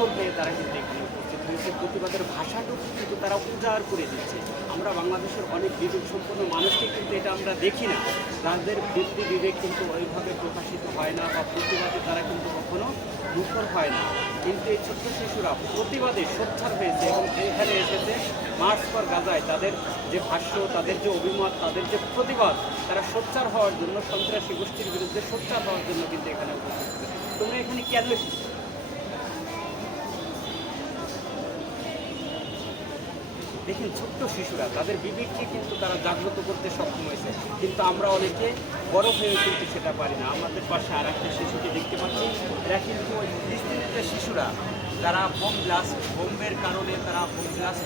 মুখর হয়ে তারা কিন্তু এখানে উপস্থিত হয়েছে, প্রতিবাদের ভাষাটুকু কিন্তু তারা উজাড় করে দিচ্ছে। আমরা বাংলাদেশের অনেক বিবেক সম্পন্ন মানুষকে কিন্তু এটা আমরা দেখি না, তাদের বুদ্ধি বিবেক কিন্তু ওইভাবে প্রকাশিত হয় না বা প্রতিবাদে তারা কিন্তু কখনো মুখর হয় না। কিন্তু এই ছোট্ট শিশুরা প্রতিবাদে সোচ্চার হয়েছে এবং এখানে এসেছে মার্চ ফর গাজায় তাদের যে ভাষ্য, তাদের যে অভিমত, তাদের যে প্রতিবাদ, তারা সোচ্চার হওয়ার জন্য, সন্ত্রাসী গোষ্ঠীর বিরুদ্ধে সোচ্চার হওয়ার জন্য কিন্তু এখানে উপস্থিত হয়েছে। তোমরা এখানে কেন এসেছো? দেখেন, ছোট্ট শিশুরা তাদের বিবেককে কিন্তু তারা জাগ্রত করতে সক্ষম হয়েছে, কিন্তু আমরা অনেকে বড় হয়ে কিন্তু সেটা পারি না। আমাদের পাশে আর একটা শিশুকে দেখতে পাচ্ছি, এরা কিন্তু ওই ফিলিস্তিনিদের শিশুরা যারা বোমের কারণে তারা বোম ব্লাস্ট